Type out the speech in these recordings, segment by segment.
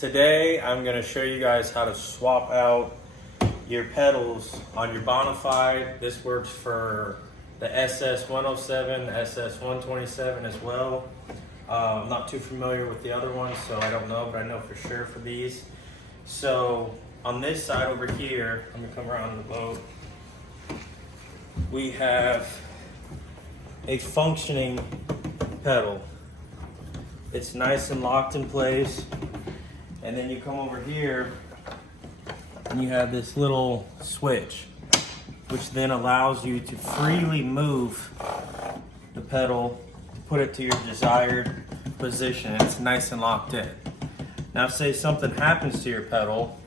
Today I'm going to show you guys how to swap out your pedals on your Bonafide. This works for the SS107, SS127 as well. I'm not too familiar with the other ones, so I don't know, but I know for sure for these. So on this side over here, I'm going to come around the boat. We have a functioning pedal. It's nice and locked in place. And then you come over here and you have this little switch, which then allows you to freely move the pedal to put it to your desired position. It's nice and locked in. Now say something happens to your pedal,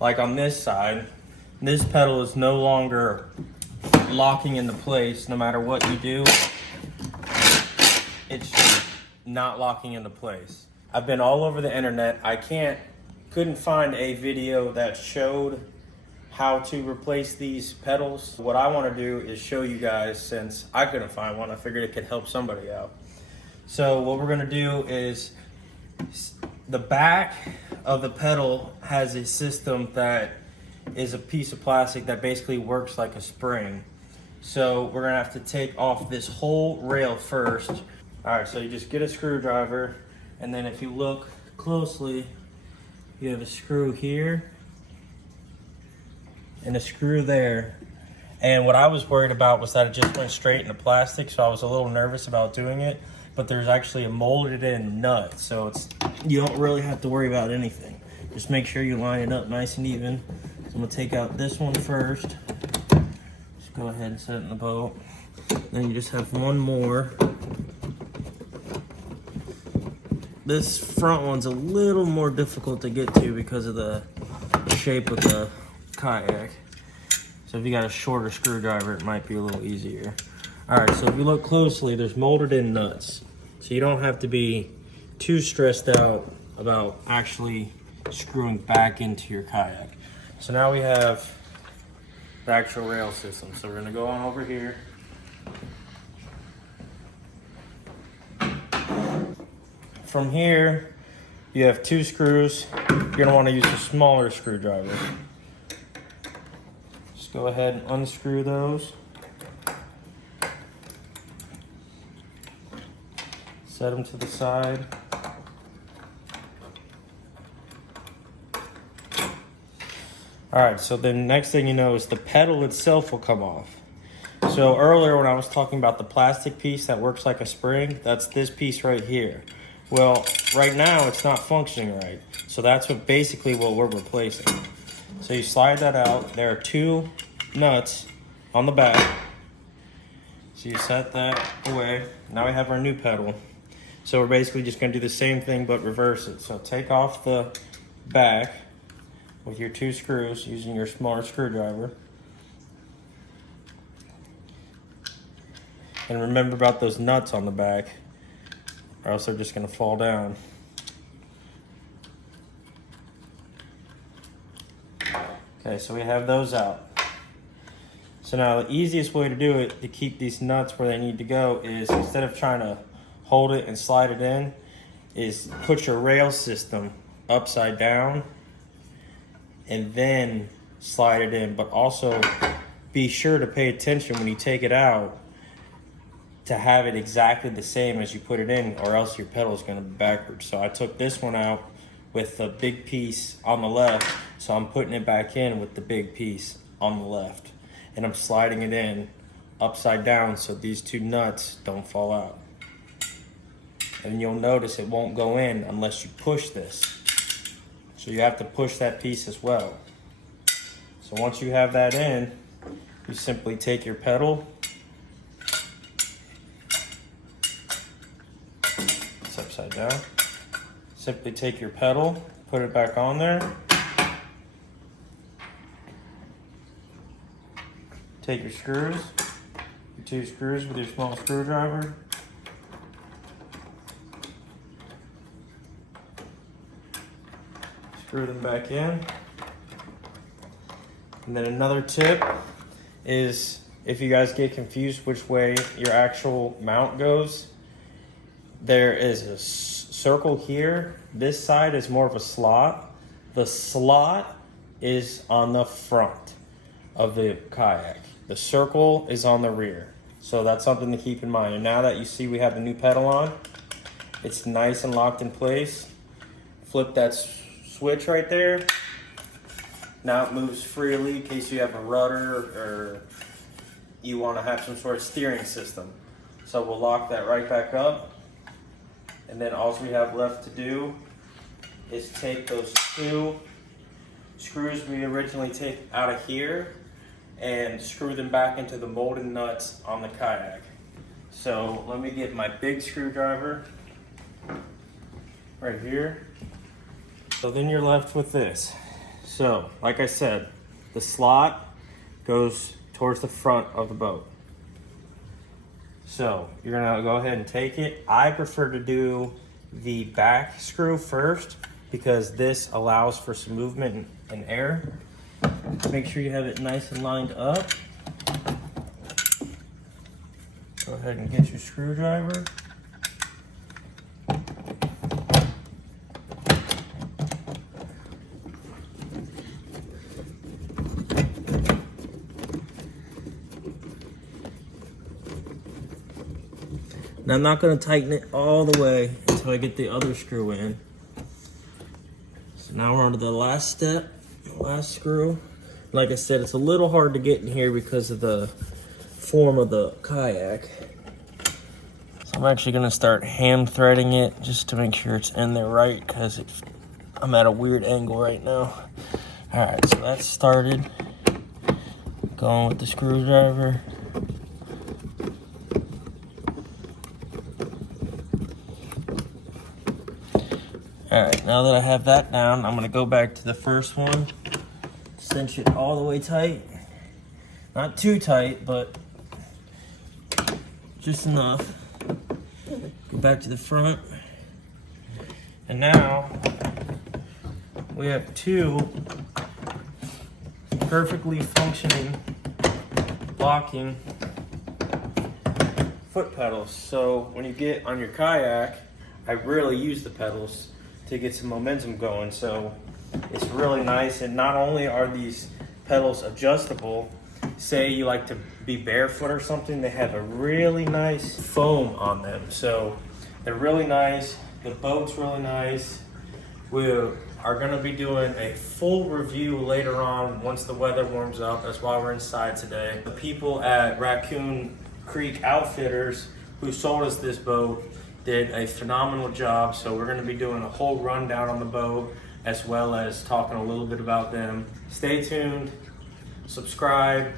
like on this side, this pedal is no longer locking into place. No matter what you do, it's just not locking into place. I've been all over the internet. I couldn't find a video that showed how to replace these pedals. What I want to do is show you guys, since I couldn't find one, I figured it could help somebody out. So what we're going to do is, the back of the pedal has a system that is a piece of plastic that basically works like a spring. So we're going to have to take off this whole rail first. All right, so you just get a screwdriver, and then if you look closely, you have a screw here and a screw there. And what I was worried about was that it just went straight into plastic, so I was a little nervous about doing it, but there's actually a molded in nut, so you don't really have to worry about anything. Just make sure you line it up nice and even. So I'm gonna take out this one first. Just go ahead and set it in the boat. Then you just have one more. This front one's a little more difficult to get to because of the shape of the Kayak. So if you got a shorter screwdriver, it might be a little easier. All right, so if you look closely, there's molded in nuts. So you don't have to be too stressed out about actually screwing back into your Kayak. So now we have the actual rail system. So we're gonna go on over here. From here, you have two screws. You're gonna wanna use a smaller screwdriver. Just go ahead and unscrew those. Set them to the side. All right, so then next thing you know is the pedal itself will come off. So earlier when I was talking about the plastic piece that works like a spring, that's this piece right here. Well, right now it's not functioning right. So that's basically what we're replacing. So you slide that out. There are two nuts on the back. So you set that away. Now we have our new pedal. So we're basically just gonna do the same thing but reverse it. So take off the back with your two screws using your smaller screwdriver. And remember about those nuts on the back, or else they're just gonna fall down. Okay, so we have those out. So now the easiest way to do it to keep these nuts where they need to go is, instead of trying to hold it and slide it in, is put your rail system upside down and then slide it in. But also be sure to pay attention when you take it out to have it exactly the same as you put it in, or else your pedal is going to be backwards. So I took this one out with the big piece on the left, so I'm putting it back in with the big piece on the left, and I'm sliding it in upside down so these two nuts don't fall out. And you'll notice it won't go in unless you push this. So you have to push that piece as well. So once you have that in, you simply take your pedal, it's upside down. Simply take your pedal, put it back on there. Take your screws, your two screws with your small screwdriver. Screw them back in. And then another tip is, if you guys get confused which way your actual mount goes, there is a circle here, this side is more of a slot. The slot is on the front of the kayak. The circle is on the rear. So that's something to keep in mind. And now that you see we have the new pedal on, it's nice and locked in place. Flip that switch right there. Now it moves freely in case you have a rudder or you want to have some sort of steering system. So we'll lock that right back up. And then all we have left to do is take those 2 screws we originally take out of here and screw them back into the molded nuts on the kayak. So let me get my big screwdriver right here. So then you're left with this. So like I said, the slot goes towards the front of the boat. So you're gonna go ahead and take it. I prefer to do the back screw first because this allows for some movement and air. Make sure you have it nice and lined up. Go ahead and get your screwdriver. Now I'm not going to tighten it all the way until I get the other screw in. So now we're on to the last step, last screw. Like I said, it's a little hard to get in here because of the form of the kayak. So I'm actually going to start hand threading it just to make sure it's in there right because I'm at a weird angle right now. All right, so that's started. Going with the screwdriver. All right, now that I have that down, I'm gonna go back to the first one, cinch it all the way tight. Not too tight, but just enough. Go back to the front. And now we have 2 perfectly functioning locking foot pedals. So when you get on your kayak, I really use the pedals to get some momentum going. So it's really nice. And not only are these pedals adjustable, say you like to be barefoot or something, they have a really nice foam on them. So they're really nice. The boat's really nice. We are going to be doing a full review later on once the weather warms up. That's why we're inside today. The people at Raccoon Creek Outfitters who sold us this boat did a phenomenal job. So we're going to be doing a whole rundown on the boat as well as talking a little bit about them. Stay tuned, subscribe.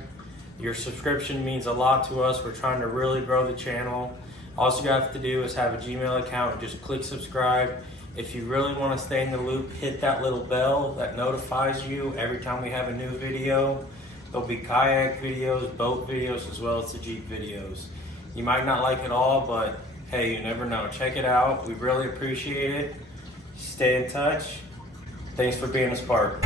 Your subscription means a lot to us. We're trying to really grow the channel. All you have to do is have a Gmail account and just click subscribe. If you really want to stay in the loop, hit that little bell that notifies you every time we have a new video. There'll be kayak videos, boat videos, as well as the Jeep videos. You might not like it all, but hey, you never know. Check it out. We really appreciate it. Stay in touch. Thanks for being a spark.